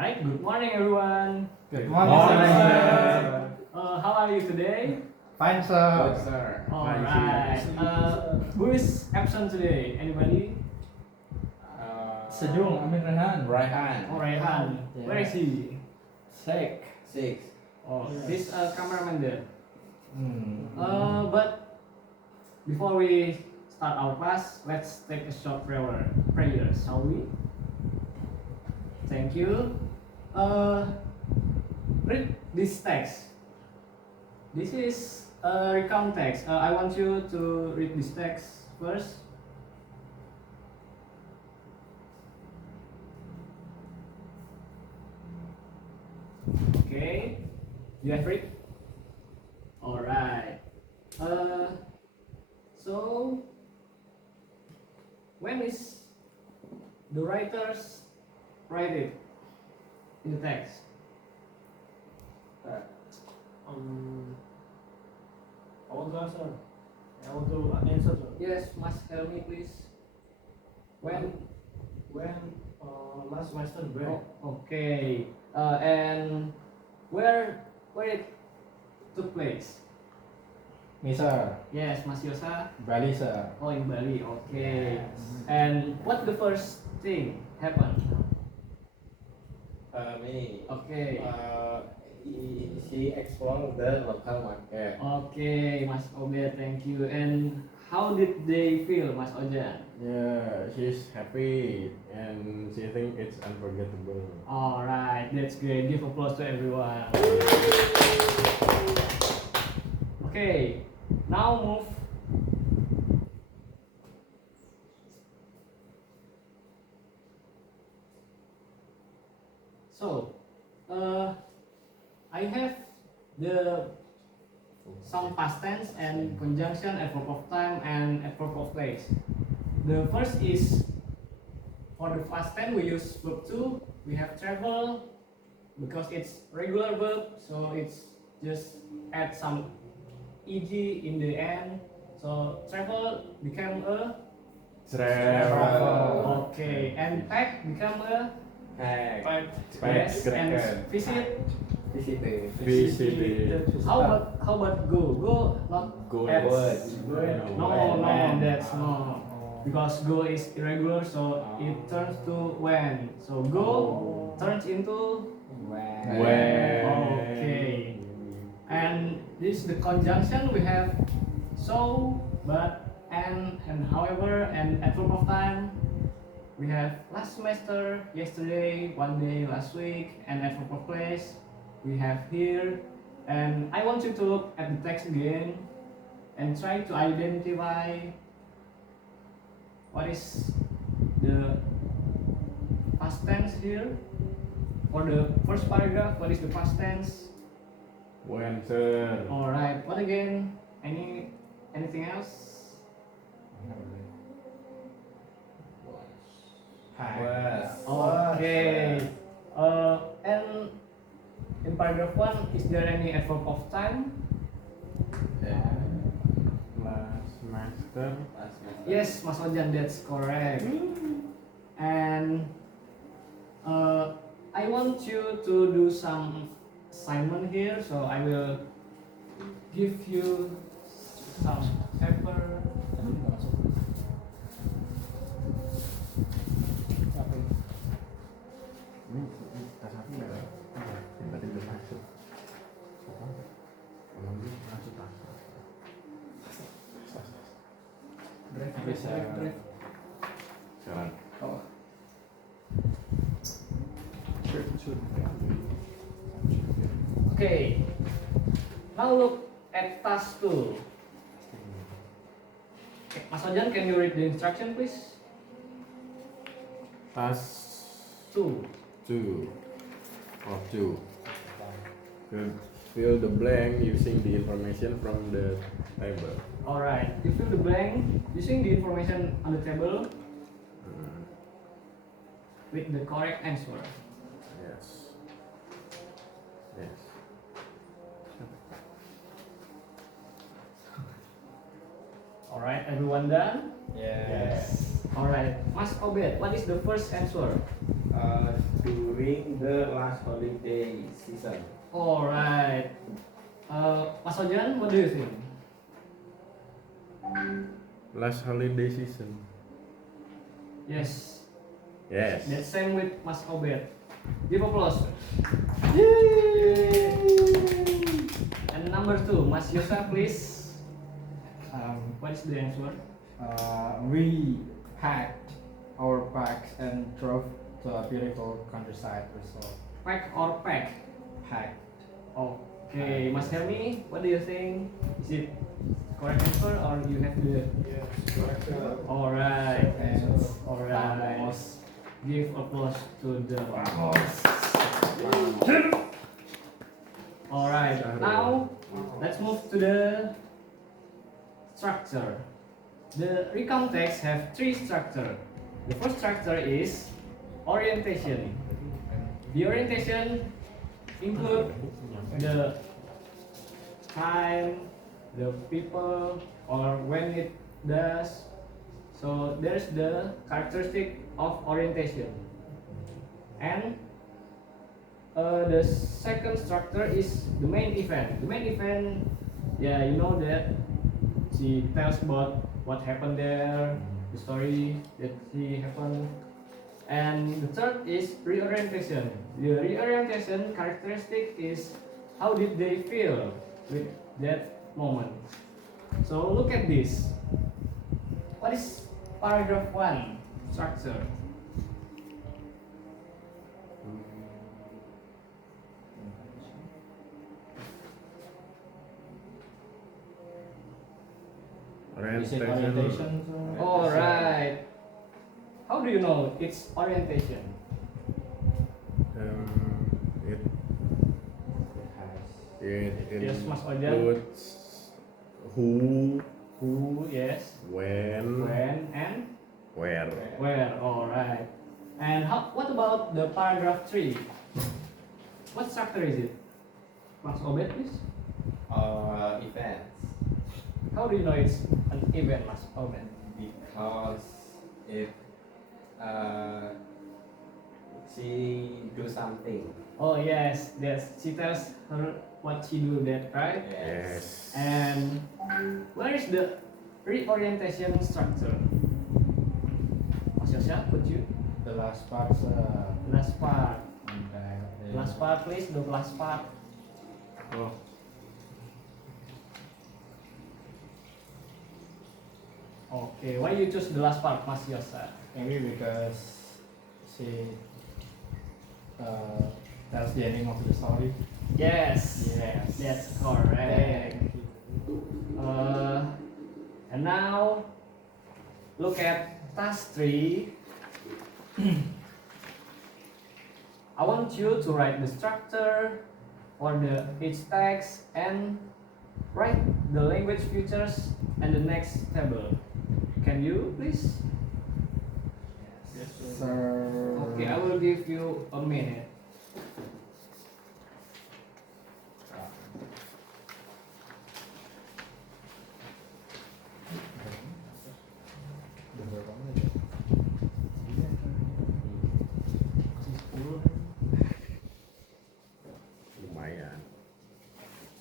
Alright, good morning everyone. Good morning, sir. How are you today? Fine, sir. Good, sir. Alright. Who is absent today? Anybody? Sejong, Amin Rehan. Raihan. Oh, Rayhan. Yeah. Where is he? Sick. 6. Oh, this cameraman there. Hmm. But before we start our class, let's take a short prayer, shall we? Thank you. Read this text. This is a recount text. I want you to read this text first. Okay, you have read? Alright. So when is the writers write it in the text? I want to answer. I want to answer. Yes, must tell me please. When? When last semester break. Oh, okay. And where it took place? Me, sir. Yes, Mas Yosa. Bali, sir. Oh, in Bali. Okay. And what the first thing happened? Me. Okay. She explored the local market. Okay, Mas Obed, thank you. And how did they feel, Mas Ojan? Yeah, she's happy and she think it's unforgettable. Alright, that's great. Give applause to everyone. Okay, now move. So, I have some past tense and conjunction, adverb of time and adverb of place. The first is for the past tense we use verb to. We have travel because it's regular verb, so it's just add some ed in the end. So travel become a Travel. okay, and pack become a Pack. yes, and Correct. visit. Visit. How about go? Go not Go adds- No. No, that's no. Because go is irregular, so it turns to when. So go turns into When. okay. And this is the conjunction we have so, but, and however, and adverb of time. We have last semester, yesterday, one day, last week, and adverb of place. We have here, and I want you to look at the text again and try to identify what is the past tense here. For the first paragraph, what is the past tense? When, sir. Alright, what again? Anything else? Okay. And in paragraph 1, is there any adverb of time? Last semester. Yes, Mas Ojan, that's correct. And I want you to do some assignment here, so I will give you some paper. Ini tas aku nggak ada. Tiba-tiba masuk. Kalau ini masuk tas. Drive. Sekarang. Okay. Now look at task 2. Mas Ojan, can you read the instruction, please? Tas 2. 2. Of 2. Fill the blank using the information from the table. Alright, you fill the blank using the information on the table with the correct answer. Yes. Yes. Alright, everyone done? Yes. Alright, Mas Obed, what is the first answer? During the last holiday season. Alright. Mas Ojan, what do you think? Last holiday season. Yes. Yes. That's same with Mas Obed. Give applause. And number 2, Mas Yosa, please. What is the answer? We packed our bags and drove to a beautiful countryside resort. Pack or pack? Packed. Okay, Mas Helmi, what do you think? Is it correct answer or you have the? Yes, correct, sir. Alright. Thanks. Alright. Vamos. Give applause to the. Alright. Now let's move to the structure. The recount text have 3 structure. The first structure is orientation. The orientation include the time, the people, or when it does. So there's the characteristic of orientation. And the second structure is the main event. The main event, yeah, you know that she tells about what happened there, the story that she happened. And the third is reorientation. The reorientation characteristic is how did they feel with that moment. So look at this. What is paragraph 1 structure? Is it Orientation. orientation? sir? Alright. How do you know it's orientation? It Yes, Mas Ojan. includes who, Who, yes, when, when, and where. where. Alright. And what about the paragraph 3? What structure is it? Mas Obed, please. Events. How do you know it's an event, Mas Obed? Because it she do something. Oh yes, she tells her what she do that, right? Yes. And where is the reorientation structure? Mas Yosha, could you? The last part, sir. Last part. Okay. Last part, please. The last part. Oh, Okay, why you choose the last part, Mas Yosa? Maybe because she tells the ending of the story. Yes. Yes. That's correct. Thank you. And now look at task 3. I want you to write the structure for the each text and write the language features and the next table. Can you please? Yes, sir. Sir. Okay, I will give you a minute. lumayan.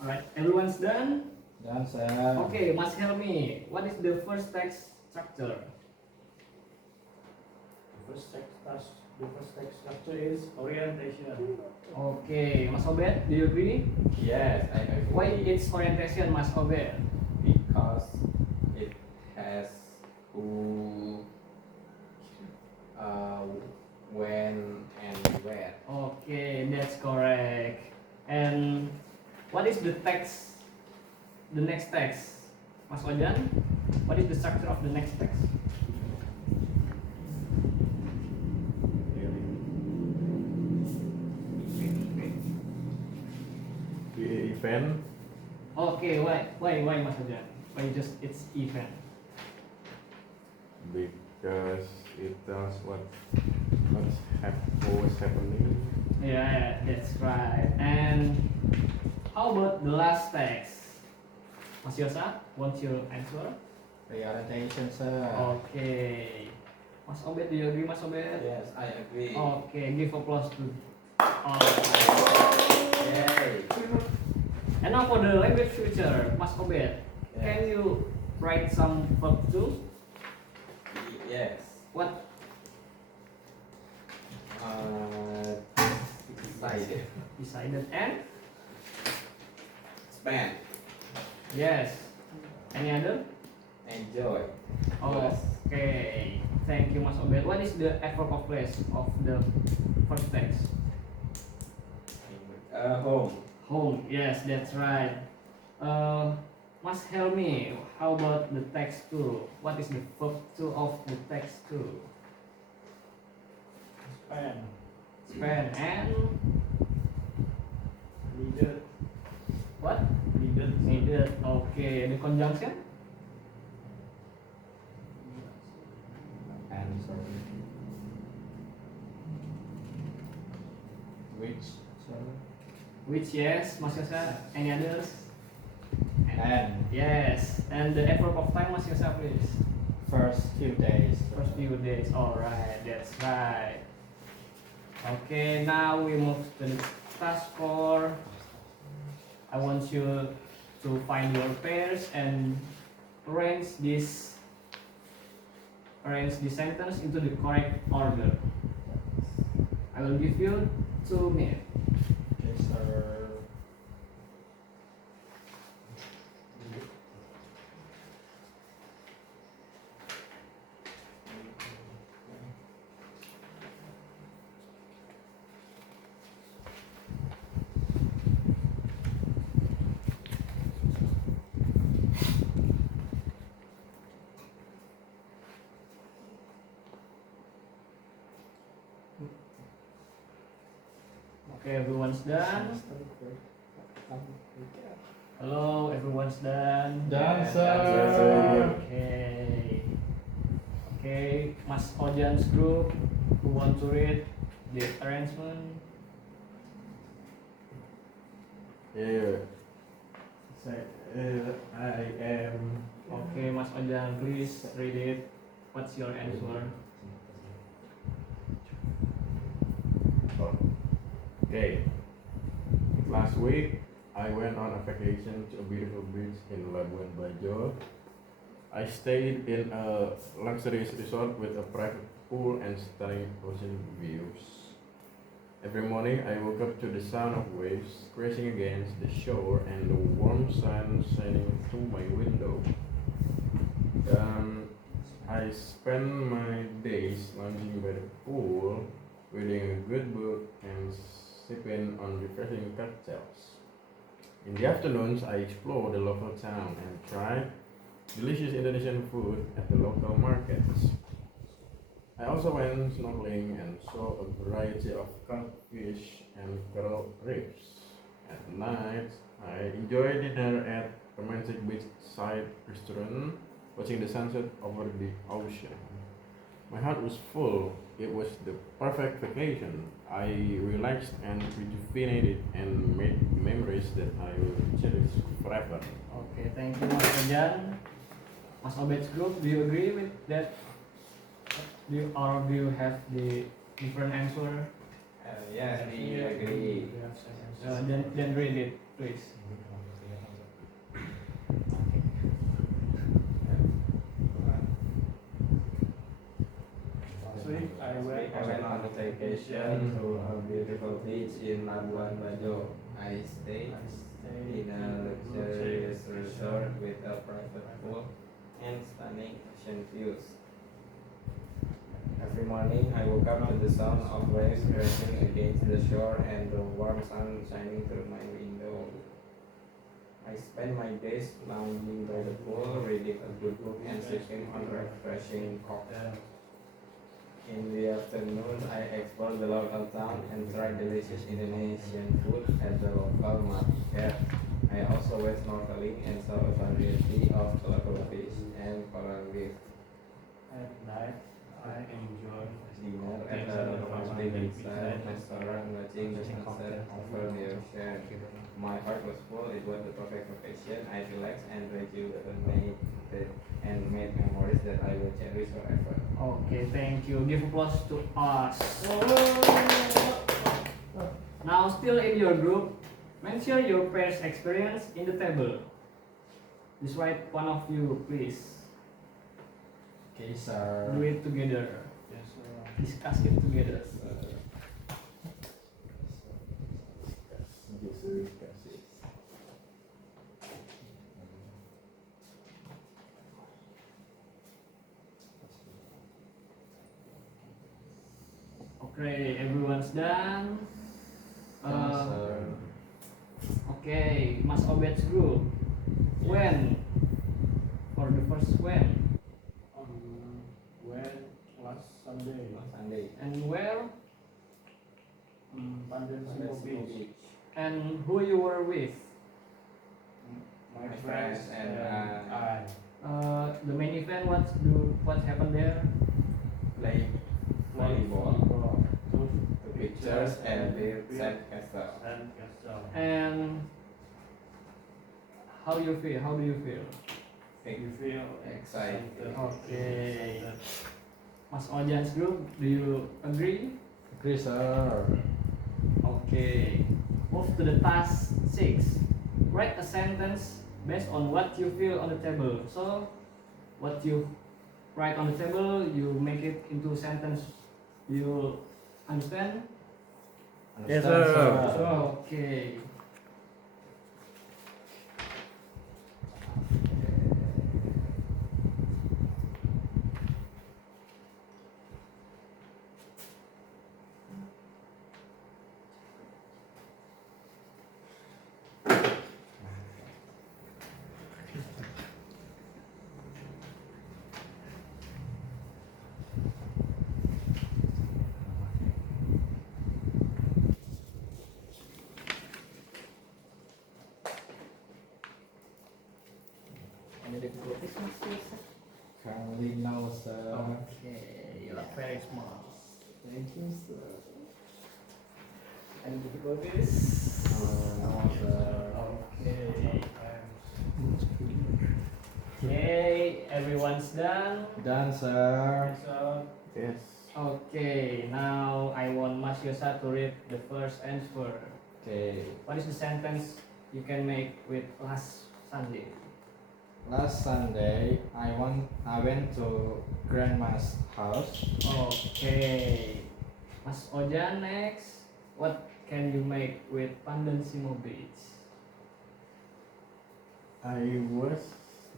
Alright, everyone's done? Dan, sir. Okay, Mas Helmi, what is the first text structure? The first text structure is orientation. Okay, Mas Obed, do you agree? Yes, I agree. Why it's orientation, Mas Obed? Because it has who, when, and where. Okay, that's correct. And what is the text? The next text, Mas Ojan? What is the structure of the next text? The event Okay, why, Mas Ojan? Why just it's event? because it tells what's always happening. Yeah, that's right. And how about the last text? Mas Yosa, what's your answer? Reorientation, sir. Okay. Mas Obed, do you agree, Mas Obed? Yes, I agree. Okay, give applause to. Oh. Yay. And now for the language future, Mas Obed, can Yes. you write some verb too? Yes. What? Excited. Decided and? Spend. Yes. Any other? Enjoy. Oh, Yes. okay. Thank you, Mas Obed. What is the adverb of place of the first text? Home. Home. Yes, that's right. Mas Helmi, how about the text two? What is the verb two of the text two? Spend. Spend and Needed. what? Needed. Needed. Okay. The conjunction? Answer. Which? Which? Yes, Mas Yosa. Any others? And Yes. And the adverb of time, Mas Yosa, please. first few days. First few days. All right. That's right. Okay. Now we move to the task 4. I want you to find your pairs and arrange this sentence into the correct order. I will give you 2 minutes. Okay, sir. Okay, everyone's done. Hello, everyone's done. Done, Yes, sir. Okay. Okay, Mas Ojan's group, who want to read the arrangement? Yeah. I am. Okay, Mas Ojan, please read it. What's your answer? Okay. Last week, I went on a vacation to a beautiful beach in Labuan Bajo. I stayed in a luxurious resort with a private pool and stunning ocean views. Every morning, I woke up to the sound of waves crashing against the shore and the warm sun shining through my window. I spend my days lounging by the pool, reading a good book and sipping on refreshing cocktails. In the afternoons, I explore the local town and try delicious Indonesian food at the local markets. I also went snorkeling and saw a variety of codfish and coral reefs. At night, I enjoyed dinner at a romantic beachside restaurant, watching the sunset over the ocean. My heart was full. It was the perfect vacation. I relaxed and rejuvenated and made memories that I will cherish forever. Okay, thank you, Mas Ojan. Mas Obed's group, do you agree with that? Do you have the different answer? Yes, we agree. Then read it, please. Last week I went I went on a vacation to a beautiful beach in Labuan Bajo. I stayed in a luxurious resort with a private pool and stunning ocean views. Every morning I woke up to the sound of waves crashing against the shore and the warm sun shining through my window. I spend my days lounging by the pool, reading a good book and sipping on refreshing cocktails. In the afternoon, I explored the local town and tried delicious Indonesian food at the local market. I also went snorkeling and saw a variety of local fish and coral reef. at night. I enjoy dinner at a family beachside restaurant watching the sunset over the ocean. My heart was full. It was the perfect vacation. I relaxed and rejuvenated and made memories that I will cherish forever. Okay, thank you. Give applause to us. Now, still in your group, mention your pairs experience in the table. Just write one of you, please. Okay, sir. Do it together. yes, Discuss it together. Okay, everyone's done. Okay, Mas Obet's group. When? For the first when? when last Sunday, Sunday. And where? Pandan Simo Beach, And who you were with? My friends and I The main event. What happened there? play volleyball, took pictures, and build sandcastle. and castle. And how you feel? How do you feel? You feel Excited. Okay. Mas Ojan's group, do you agree? Agree, sir. Okay. Move to the task 6. Write a sentence based on what you feel on the table. So, what you write on the table, you make it into a sentence. You understand? Yes, Understand, sir. Okay. Any difficulties, Mas? Currently no, sir. Okay, you are very smart. Thank you, sir. Any difficulties? No, sir. Okay. Okay, everyone's done. Done, sir. So Yes. Okay, now I want Mas Yosa to read the first answer. Okay. What is the sentence you can make with last Sunday? Last Sunday, I went to grandma's house. Okay, Mas Ojan next. What can you make with Pandan Simo Beach? I was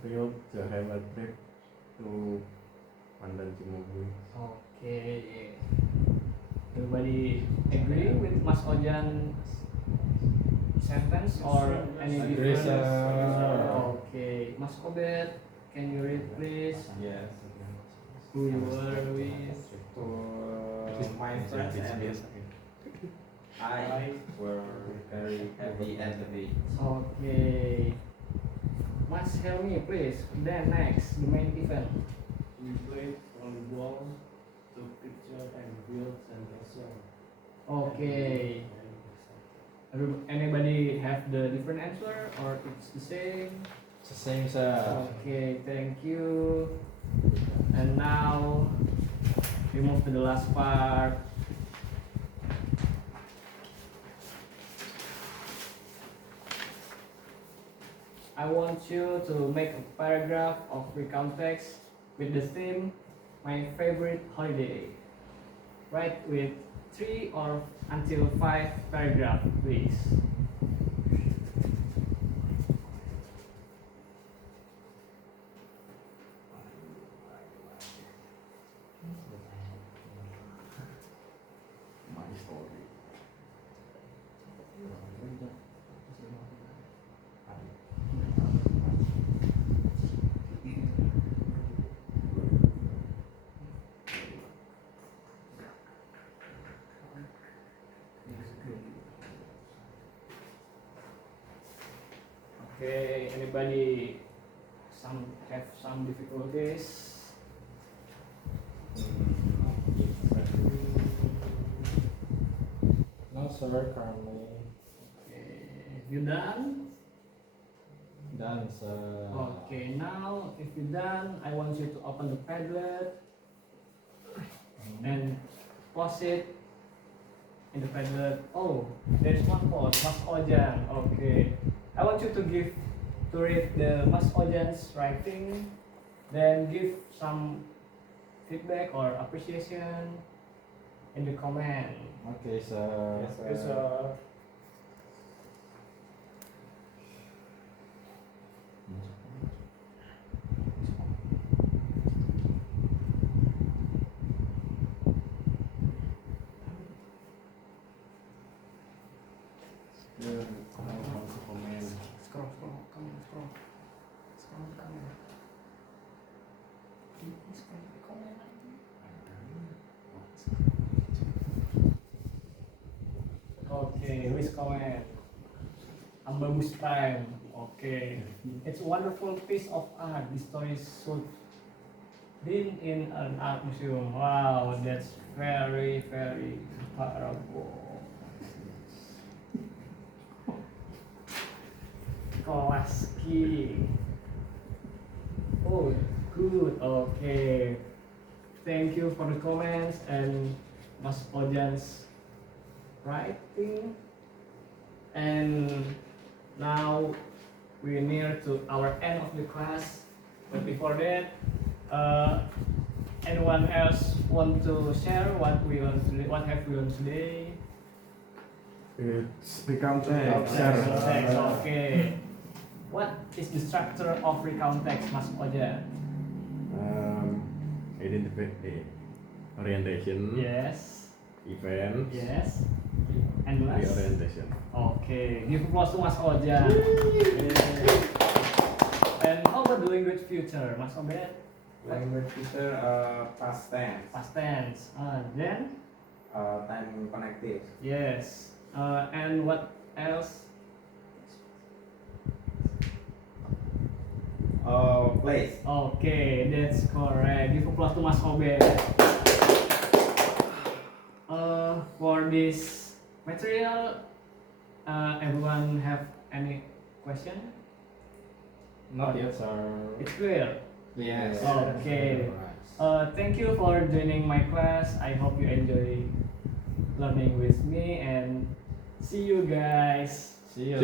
thrilled to have a trip to Pandan Simo Beach. Okay. Everybody agree with Mas Ojan sentence or any Agree, difference? sir. Okay. Mas Obet, can you read please? Yes. Who you were with? My friends and I were very happy at the beach. Okay. Mas Helmi please. Then next, the main event. we played volleyball, took picture and built and castle. Okay. Anybody have the different answer or it's the same? It's the same, sir. Okay, thank you. And now we move to the last part. I want you to make a paragraph of recount text with the theme my favorite holiday. Write with 3 or until 5 paragraph, please. My story. Okay, anybody have some difficulties? Hmm. sir, currently. Okay, you done? Done, sir. Okay, now if you're done, I want you to open the Padlet and post it in the Padlet. Oh, there's one post, Mas Ojan. Okay, I want you to read the Mas Ojan's writing, then give some feedback or appreciation in the comment. Okay, sir. Yes, sir. Yes, sir. Komen. Scroll, come on, scroll. Scroll, come on. Scroll, comment. Okay, who's comment? Ambabus time. Okay, it's a wonderful piece of art. This story should be in an art museum. Wow, that's very, very powerful. Kowalski. Oh, good. Okay. Thank you for the comments and Mas Ojan's writing. And now we're near to our end of the class. But before that, anyone else want to share what we learned today? What have we learned today? It's become Text. text. Text, okay. What is the structure of recount text, Mas Ojan? Identify orientation, Yes. events, Yes. And last. reorientation. Okay. Give applause to Mas Ojan. And how about the language future, Mas Obed? Language future past tense. Past tense. Then Time connective. yes. And what else? Place. Okay, that's correct. Give applause to Mas Obed. For this material, everyone have any question? Not yet, sir. It's clear. Yes. Okay. Thank you for joining my class. I hope you enjoy learning with me and see you guys. See you.